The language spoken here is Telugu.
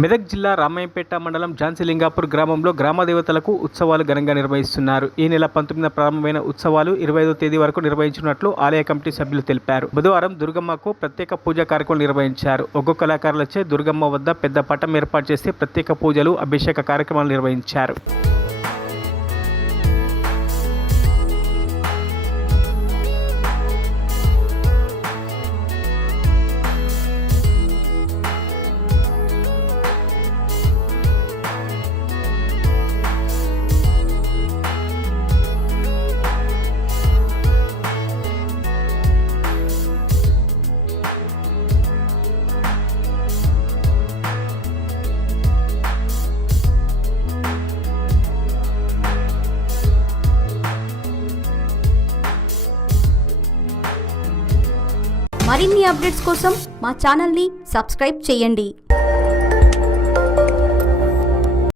మెదక్ జిల్లా రామాయంపేట మండలం ఝాన్సీలింగాపూర్ గ్రామంలో గ్రామ దేవతలకు ఉత్సవాలు ఘనంగా నిర్వహిస్తున్నారు. ఈ నెల 19న ప్రారంభమైన ఉత్సవాలు 25వ తేదీ వరకు నిర్వహించినట్లు ఆలయ కమిటీ సభ్యులు తెలిపారు. బుధవారం దుర్గమ్మకు ప్రత్యేక పూజా కార్యక్రమాలు నిర్వహించారు. ఒగ్గు కళాకారులచే దుర్గమ్మ వద్ద పెద్ద పటం ఏర్పాటు చేసి ప్రత్యేక పూజలు, అభిషేక కార్యక్రమాలు నిర్వహించారు. మరిన్ని అప్డేట్స్ కోసం మా ఛానల్ని సబ్స్క్రైబ్ చేయండి.